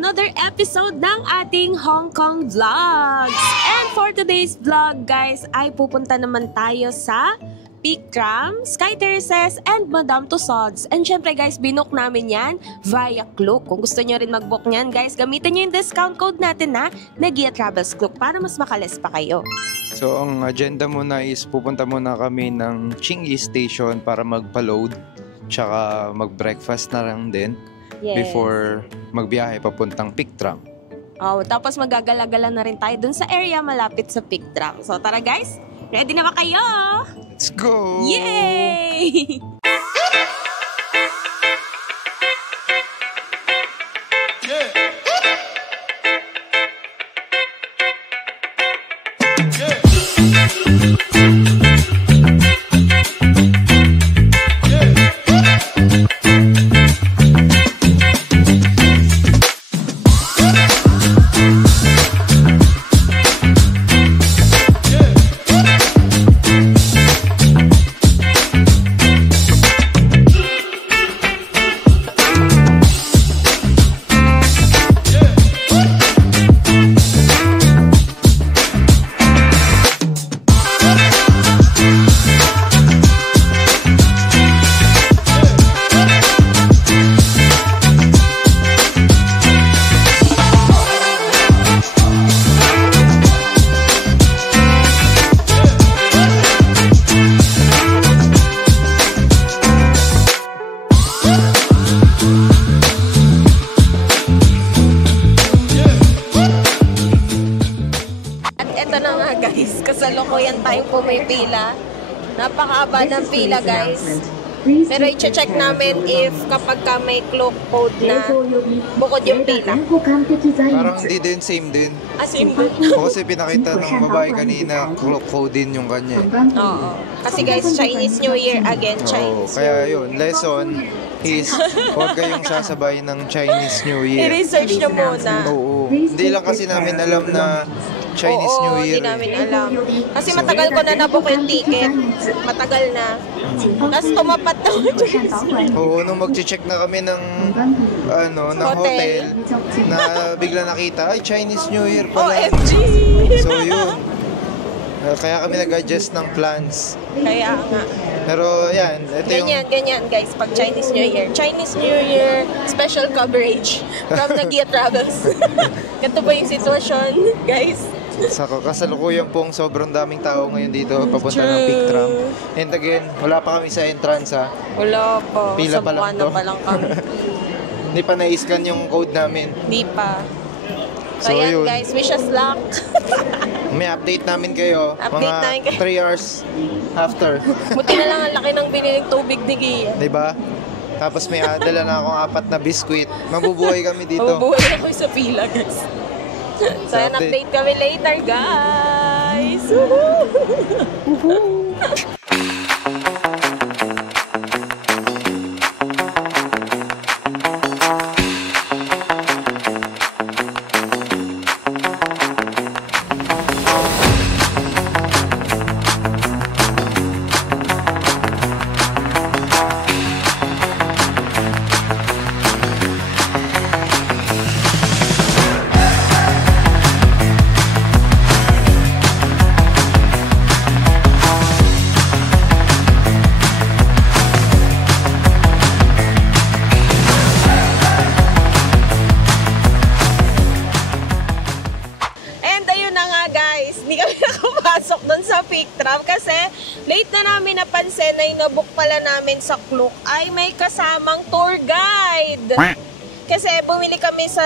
another episode ng ating Hong Kong Vlogs. And for today's vlog, guys, ay pupunta naman tayo sa Peak Tram, Sky Terraces, and Madame Tussauds. And syempre guys, binook namin yan via Klook. Kung gusto nyo rin mag-book nyan, guys, gamitin nyo yung discount code natin na Gia Travels Klook para mas makalis pa kayo. So, ang agenda muna is pupunta muna kami ng Changi Station para magpa-load. Tsaka mag-breakfast na lang din before magbiyahe papuntang Peak Tram. Oh, tapos magagala-gala na rin tayo dun sa area malapit sa Peak Tram. So tara guys, ready na ba kayo? Let's go! Yay! Kasalukuyan tayong pumipila. Napakahaba ng pila, guys. Pero i-check namin if kapag ka may Klook code na bukod yung pila. Parang hindi din, same din. Same din. Kasi pinakita ng babae kanina, Klook code din yung kanya. Oo. Kasi guys, Chinese New Year again, Chinese. Kaya yun, lesson is huwag kayong sasabay ng Chinese New Year. I-research nyo muna. Oo. Hindi lang kasi namin alam na Chinese New Year. Oo, hindi namin alam. Kasi matagal ko na nabook yung ticket. Matagal na. Tapos tumapat na Oo, nung mag-check na kami ng hotel na bigla nakita, ay Chinese New Year pala. OMG! So yun. Kaya kami nag-adjust ng plans. Kaya nga. Pero yan, ito ganyan guys, pag Chinese New Year. Chinese New Year special coverage from Gia Travels. Ganito ba yung sitwasyon, guys? Sa kasalukuyan pong sobrang daming tao ngayon dito papunta ng Peak Tram. And again, wala pa kami sa entrance ha. Wala pa. Pila pa lang to. Pa lang kami. Hindi pa na-scan yung code namin. Hindi pa. So yan guys, wish us luck. May update namin kayo. Mga 3 hours after. Buti na lang ang laki ng biniling tubig ni Gia. Diba? Tapos may dala na akong 4 na biskuit. Mabubuhay kami dito. Mabubuhay na kami sa pila guys. So yan, update kami later guys. Woohoo! Kasi late na namin napansin na yung nabook pala namin sa Klook ay may kasamang tour guide. Kasi bumili kami sa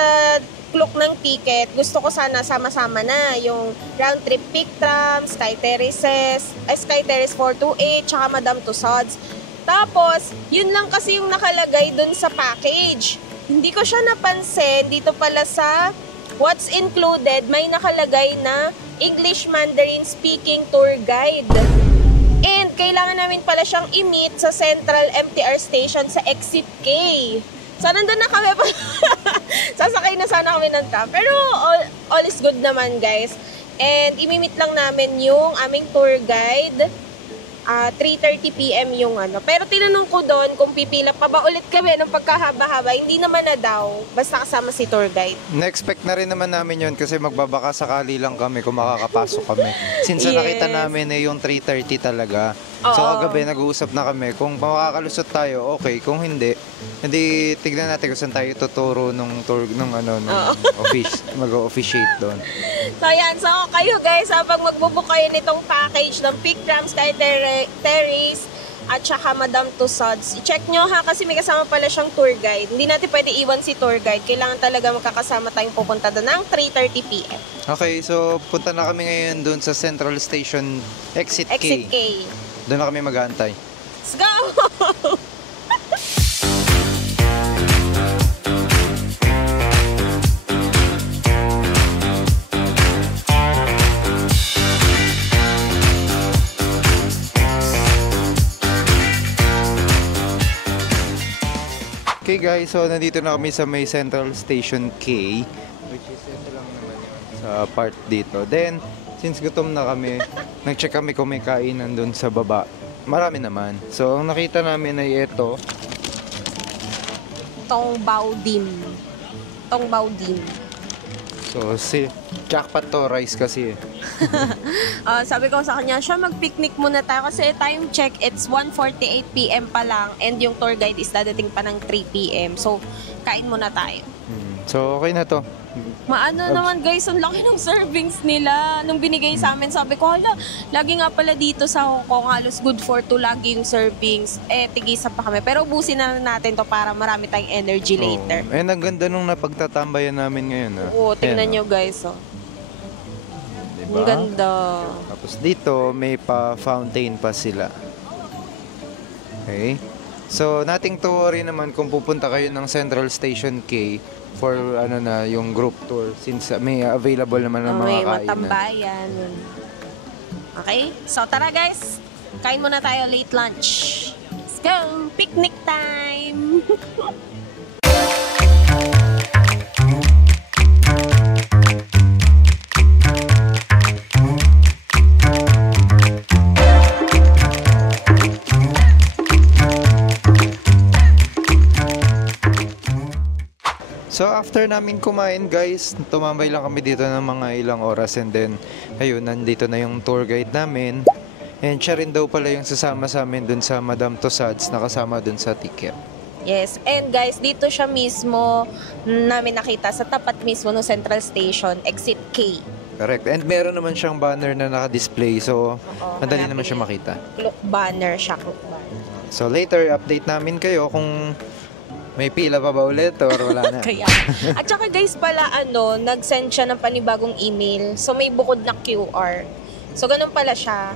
Klook ng ticket. Gusto ko sana sama-sama na yung round trip Peak Tram, Sky Terraces, Sky Terrace 428, tsaka Madame Tussauds. Tapos, yun lang kasi yung nakalagay dun sa package. Hindi ko siya napansin. Dito pala sa what's included, may nakalagay na English Mandarin speaking tour guide. And kailangan namin pala siyang i-meet sa Central MTR Station sa Exit K. So, nandun na kami pa. Sasakay na sana kami ng tram. Pero all is good naman, guys. And imimit lang namin yung aming tour guide. 3:30 PM yung ano. Pero tinanong ko doon kung pipila pa ba ulit kami ng pagkahaba-haba. Hindi naman na daw. Basta kasama si tour guide. Na-expect na rin naman namin yun kasi magbabaka sakali lang kami kung makakapasok kami. Since Yes. nakita namin yung 3:30 talaga. So Oo. kagabi nag-uusap na kami. Kung makakalusot tayo, okay. Kung hindi tignan natin kung saan tayo tuturo nung tour, nung mag-officiate doon. So yan, so kayo guys, habang magbubook kayo nitong package ng Pictram, Sky Terrace, at saka Madame Tussauds, i-check nyo ha, kasi may kasama pala siyang tour guide. Hindi natin pwede iwan si tour guide. Kailangan talaga magkakasama tayong pupunta doon ng 3:30 PM. Okay, so punta na kami ngayon doon sa Central Station Exit K. Exit K. Doon na kami mag-aantay. Let's go! Okay guys, so nandito na kami sa may Central Station K, which is ito lang naman yun sa part dito. Then, since gutom na kami, nag-check kami kung may kainan doon sa baba. Marami naman. So, ang nakita namin ay ito. Tong Bao Dim. Tong Bao Dim. So, si jackpot to rice kasi. Sabi ko sa kanya, siya mag-picnic muna tayo kasi time check, it's 1:48 PM pa lang and yung tour guide is dadating pa ng 3 PM. So, kain muna tayo. So, okay na to. Maano naman guys, ang laki ng servings nila. Nung binigay sa amin, sabi ko, hala, lagi nga pala dito sa Hong Kong, halos good for 2 lagi yung servings. Tigisa pa kami. Pero ubusin na natin to para marami tayong energy later. And ang ganda nung napagtatambayan namin ngayon. Oo, tingnan nyo guys. Oh. Diba? Ang ganda. Tapos dito, may pa-fountain pa sila. Okay. So, nothing to worry naman kung pupunta kayo ng Central Station K for yung group tour since may available naman ng mga May kainan. matambayan. Okay? So, tara guys. Kain muna tayo late lunch. Let's go! Picnic time! So after namin kumain guys, tumambay lang kami dito ng mga ilang oras and then ayun, nandito na yung tour guide namin. And siya rin daw pala yung sasama sa amin dun sa Madame Tussauds na kasama dun sa ticket. Yes, and guys, dito siya mismo namin nakita sa tapat mismo ng Central Station, Exit K. Correct. And meron naman siyang banner na naka-display so madali hanapin naman siya niyo. makita. Clock banner siya, clock banner. So later, update namin kayo kung may pila pa ba ulit or wala na. Kaya. At saka guys pala, nag-send siya ng panibagong email. So may bukod na QR. So ganun pala siya.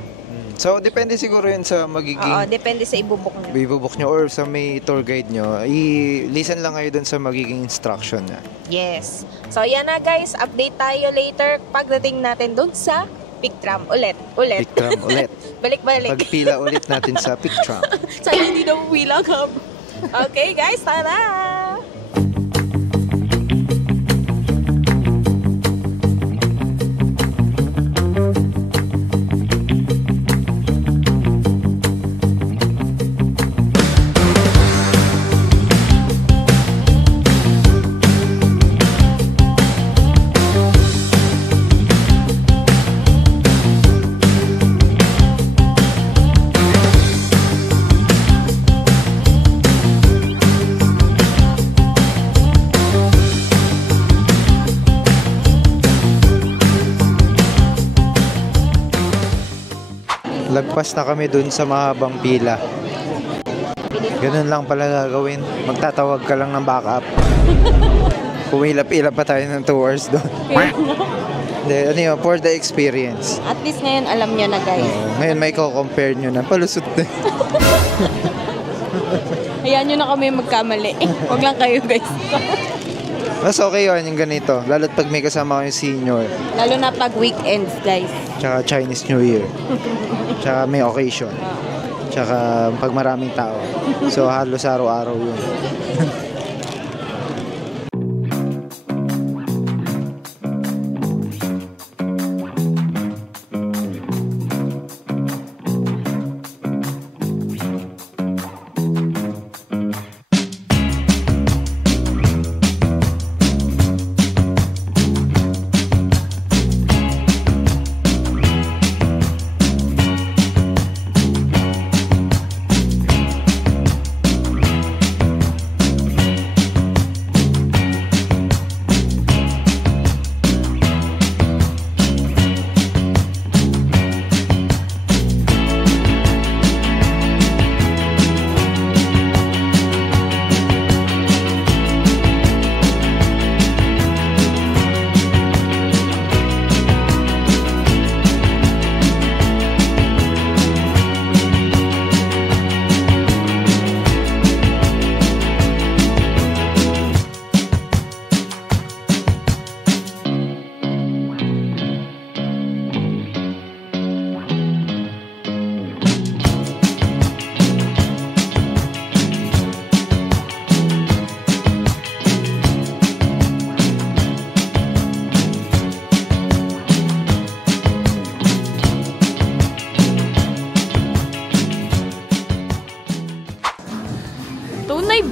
So depende siguro yun sa magiging Oo, depende sa ibubuk niya. ibubuk nyo or sa may tour guide nyo. I-listen lang kayo dun sa magiging instruction niya. Yes. So yan na guys, update tayo later pagdating natin dun sa Pictram ulit. Pictram ulit. Balik-balik. Pagpila ulit natin sa Pictram. Sana hindi na uwilang hub. Okay guys, tara! Lagpas na kami dun sa mahabang pila. Ganun lang pala gagawin. Magtatawag ka lang ng backup. Pumila-pila pa tayo ng 2 hours doon. For the experience. At least ngayon alam nyo na guys. Ngayon may compare nyo na. Palusot na. Hayaan nyo na kami magkamali. Huwag lang kayo guys. Mas okay yun yung ganito. Lalo't pag may kasama kayong senior. Lalo na pag weekends guys. Tsaka Chinese New Year. Tsaka may occasion. Tsaka pag maraming tao. So halos araw-araw yun.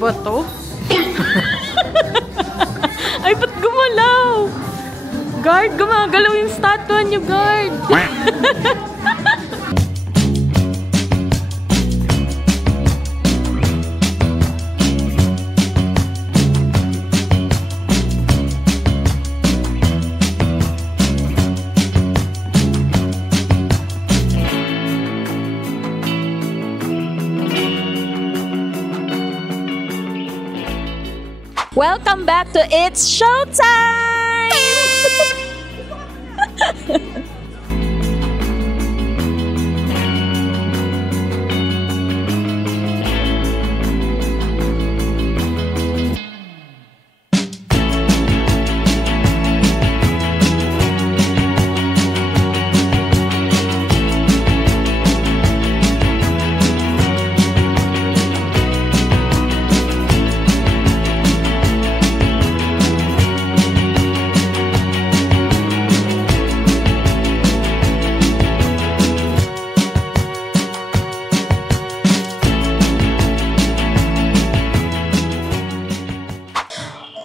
ba to? Ay, ba't gumalaw? Guard, gumagalaw yung statue niyo, guard. Welcome back to It's Showtime!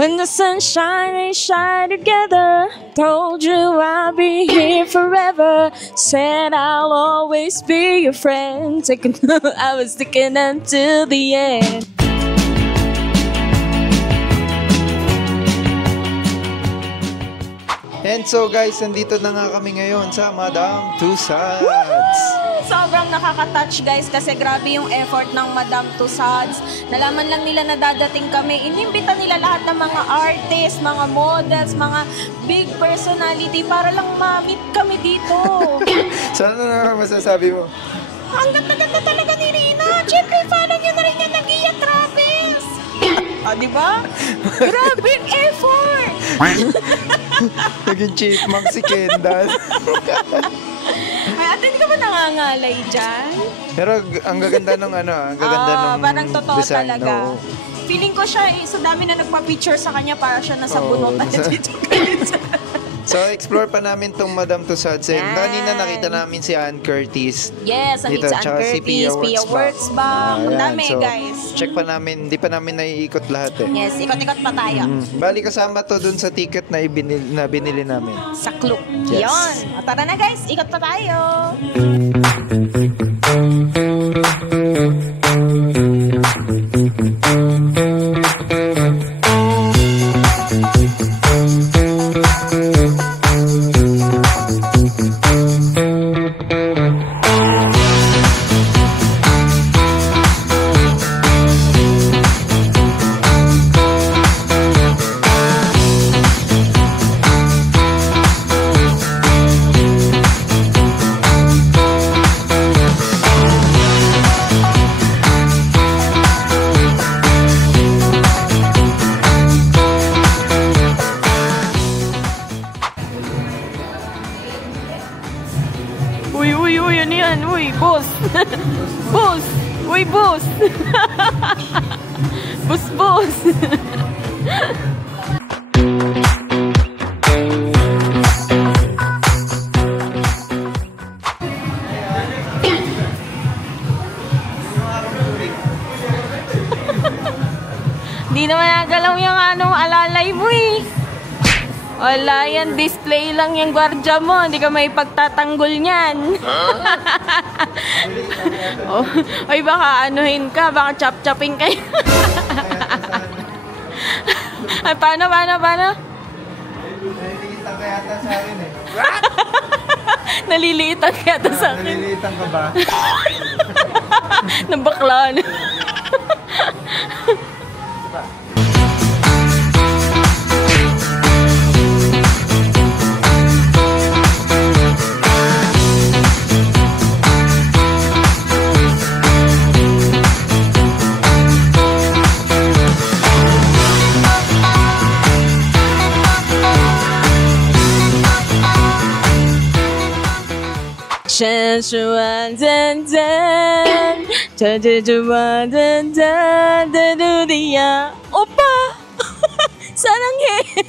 When the sun shine and shine together, told you I'll be here forever. Said I'll always be your friend. I was sticking until the end. And so guys, nandito na nga kami ngayon sa Madame Tussauds. Sobrang nakaka-touch guys kasi grabe yung effort ng Madame Tussauds. Nalaman lang nila na dadating kami. Inimbita nila lahat ng mga artists, mga models, mga big personality para lang ma-meet kami dito. So ano na masasabi mo? Ang ganda-ganda talaga ni Rina. Siyempre, follow nyo na rin yung Nag-Iya Travels. Ah, di ba? Grabe yung effort! Naging chipmunk si Kendall. Ay, ate, hindi ka ba nangangalay dyan? Pero ang gaganda ng ang gaganda ng parang totoo design, talaga. no? Feeling ko siya, sa dami na nagpa-picture sa kanya, para siya nasa bunutan dito. So, explore pa namin tong Madame Tussauds. Yan. Kanina nakita namin si Ann Curtis. Yes, Dito, andito si tsaka Ann si Curtis, Pia Wurtzbach. Ang Ayan, dami, so, guys. Check pa namin, hindi pa namin naiikot lahat eh. Yes, ikot-ikot pa tayo. Bali kasama to dun sa ticket na, binili namin. Sa Klook. Yes. Yun. O, tara na guys, ikot pa tayo. Uy, ano yan? Uy, boss. Boss. Uy, boss. Boss. Hindi naman nagalaw yung alalay mo eh. Wala yan, display lang yung gwardya mo. Hindi ka may pagtatanggol niyan. Oh, ay, baka anuhin ka. Baka chop-chopping kayo. Ay, paano? Nalilitan ka yata sa akin eh. Nalilitan ka yata sa akin. Nalilitan ka ba? Nabaklaan. Opa! Saranghe!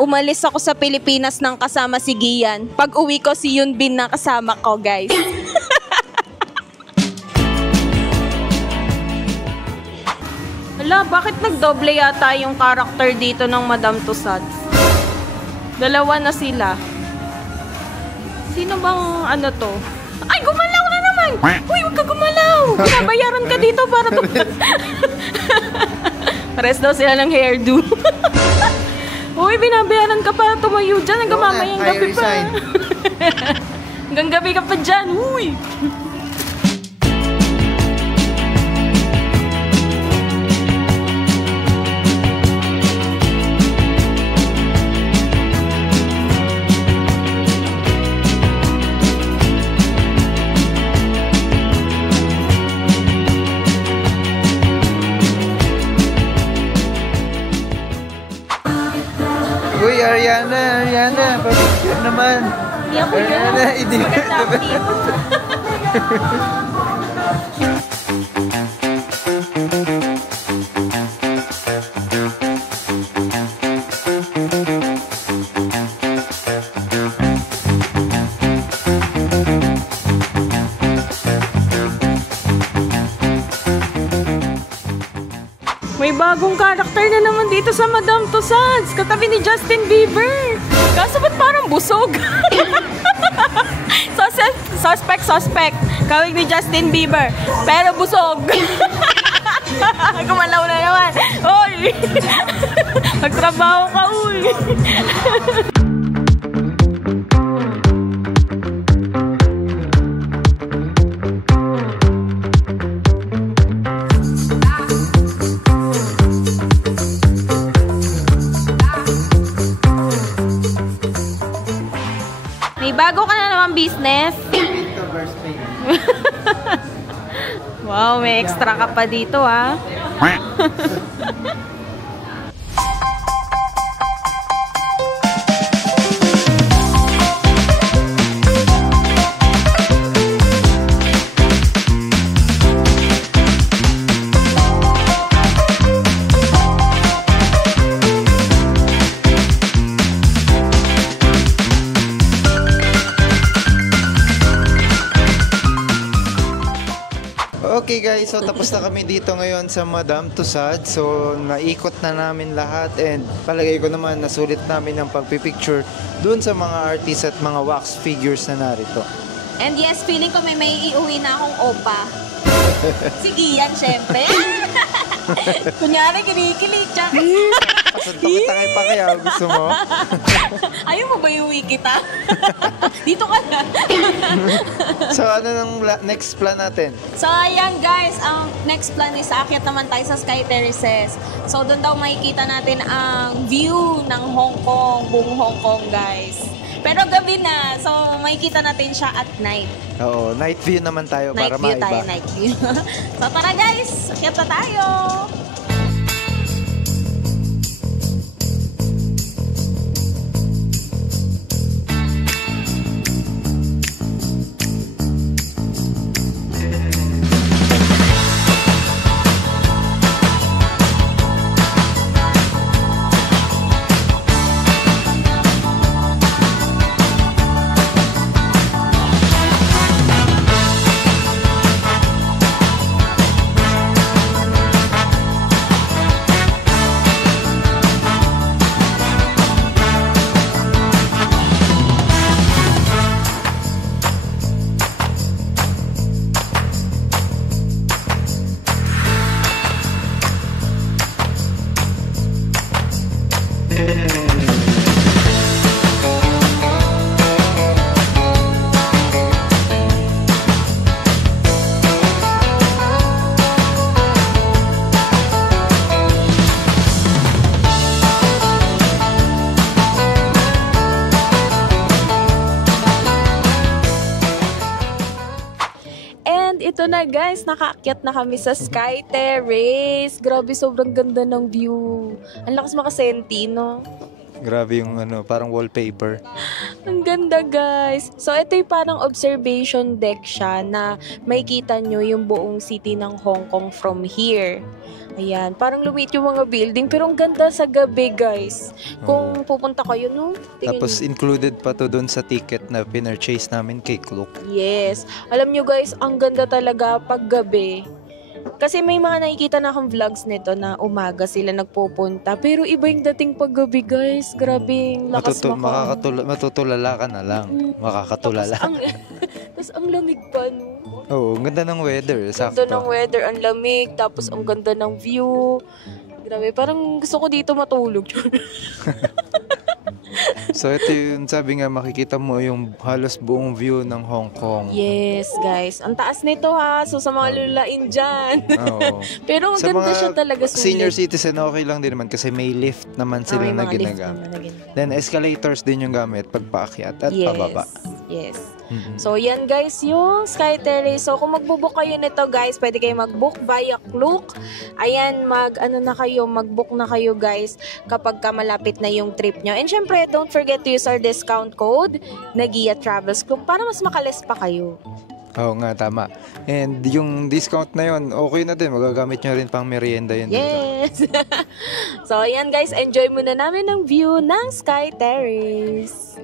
Umalis ako sa Pilipinas nang kasama si Gian. Pag uwi ko, si Yunbin na kasama ko, guys. Hala, bakit nagdoble yata yung character dito ng Madame Tussauds? Dalawa na sila. Sino bang ano to? Ay, gumalaw na naman! Uy, huwag ka gumalaw! Binabayaran ka dito para to. Pares daw sila ng hairdo. Uy, binabayaran ka para tumayo dyan. Hanggang mamayang gabi pa. Hanggang gabi ka pa dyan. Uy! Uy, Ariana, pabigyan naman. Hindi ako yun. Ariana, hindi ka May bagong karakter na naman dito sa Madame Tussauds, katabi ni Justin Bieber. Kaso ba't parang busog? Suspect. Kawig ni Justin Bieber, pero busog. Gumalaw na naman. Oy! Magtrabaho ka, uy! May bago ka na naman business. Wow, may extra ka pa dito, ha? Okay guys, so tapos na kami dito ngayon sa Madame Tussauds. So naikot na namin lahat and palagay ko naman nasulit namin ang pagpipicture dun sa mga artists at mga wax figures na narito. And yes, feeling ko may iuwi na akong opa. Si Gian, syempre. Kunyari, kinikilig siya. Pasunto kita kay Pacquiao, gusto mo? Ayaw mo ba iuwi kita? Dito ka na. So ano nang next plan natin? So ayan guys, ang next plan is aakyat naman tayo sa Sky Terraces. So doon daw makikita natin ang view ng Hong Kong, buong Hong Kong guys. Pero gabi na, so makikita natin siya at night. Oo, night view naman tayo Night para view maiba. tayo, night view. So tara guys, akyat na tayo! Ito na guys, nakaakyat na kami sa Sky Terrace. Grabe, sobrang ganda ng view. Ang lakas makasenti, no? Grabe yung parang wallpaper. Ang ganda guys. So ito yung parang observation deck siya na makikita nyo yung buong city ng Hong Kong from here. Ayan, parang lumit yung mga building pero ang ganda sa gabi guys. Kung pupunta kayo, no? Tingin Tapos included pa to doon sa ticket na pinurchase namin kay Klook. Yes. Alam nyo guys, ang ganda talaga pag gabi. Kasi may mga nakikita na akong vlogs nito na umaga sila nagpupunta. Pero iba yung dating paggabi, guys. Grabing lakas Matutulala ka na lang. Makakatulala. Tapos ang lamig pa, no? Oo, ang ganda ng weather. Sakto. Ganda ng weather, ang lamig. Tapos ang ganda ng view. Grabe, parang gusto ko dito matulog. So ito yung sabi nga, makikita mo yung halos buong view ng Hong Kong. Yes, guys. Ang taas nito ha. So sa mga lulain dyan. Oo. Pero ang Sa ganda mga siya talaga. senior citizen, okay lang din naman kasi may lift naman sila na ginagamit. Then escalators din yung gamit pagpaakyat at pababa. Yes. So yan guys yung Sky Terrace. So kung magbubook kayo nito guys, pwede kayo magbook via Klook. Ayan, magbook na kayo guys kapag malapit na yung trip nyo. And syempre, don't forget to use our discount code Nagia Travels Klook para mas makalis pa kayo. Oo nga, tama. And yung discount na yun, okay na din. Magagamit nyo rin pang merienda yun. Yes! So ayan guys, enjoy muna namin ang view ng Sky Terrace.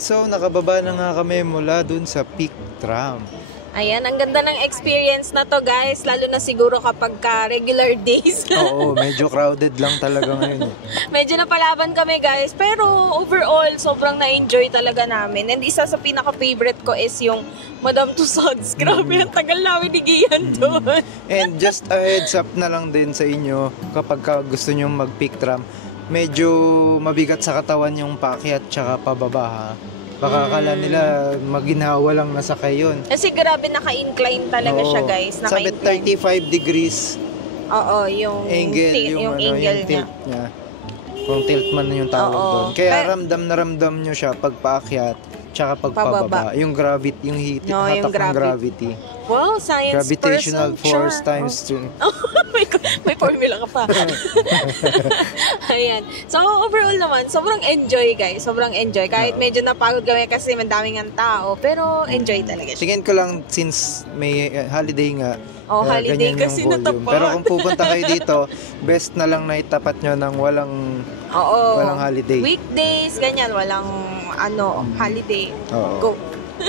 So, nakababa na nga kami mula dun sa Peak Tram. Ayan, ang ganda ng experience na to guys, lalo na siguro kapag regular days. Oo, medyo crowded lang talaga ngayon. Medyo napalaban kami guys, pero overall, sobrang na-enjoy talaga namin. And isa sa pinaka-favorite ko is yung Madame Tussauds. Grabe, ang tagal namin nigiyan doon. And just a heads up na lang din sa inyo, kapag gusto nyo mag-Peak Tram, medyo mabigat sa katawan yung paakyat tsaka pababa ha. Baka akala nila maginawa lang nasakay yun. Kasi grabe naka-incline talaga siya guys. Sabi 35 degrees. Oo, yung angle, yung angle tilt niya. Kung tilt man yung tawag doon. Kaya ramdam na ramdam nyo siya pag paakyat tsaka pag pababa. Yung gravity, yung hatak ng gravity. Wow, science gravitational force times 2. May formula ka pa. Ayan. So, overall naman, sobrang enjoy, guys. Sobrang enjoy. Kahit medyo napagod kami kasi madaming ang tao. Pero, enjoy talaga siya. Tingin ko lang, since may holiday nga, holiday kasi natapat. Pero kung pupunta kayo dito, best na lang na itapat nyo ng walang holiday. Weekdays, ganyan. Walang holiday. Go.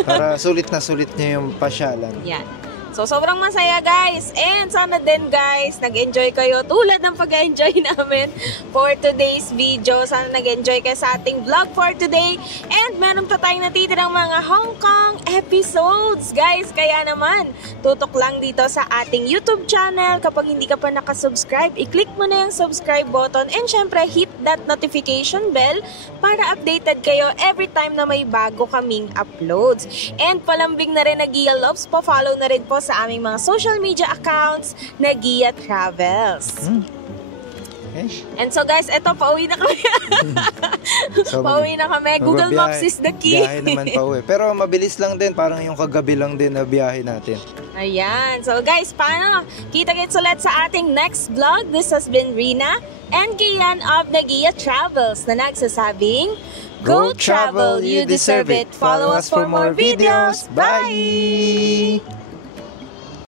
Para sulit na sulit nyo yung pasyalan. Yan. So, sobrang masaya guys. And sana din guys, nag-enjoy kayo tulad ng pag-enjoy namin for today's video. Sana nag-enjoy kayo sa ating vlog for today. And meron pa tayong natitirang mga Hong Kong episodes guys. Kaya naman, tutok lang dito sa ating YouTube channel. Kapag hindi ka pa nakasubscribe, i-click mo na yung subscribe button. And syempre, hit that notification bell para updated kayo every time na may bago kaming uploads. And palambing na rin na Gia Loves, pa-follow na rin po sa aming mga social media accounts na Gia Travels. And so guys, eto, pauwi na kami. Pauwi na kami. Google Maps is the key. Biyahe naman pauwi. Pero mabilis lang din. Parang yung kagabi lang din na biyahe natin. Ayan. So guys, paano? Kita-kits ulit sa ating next vlog. This has been Rina and Gian of Nagia Travels na nagsasabing, Go travel, you deserve it. Follow us for more videos. Bye!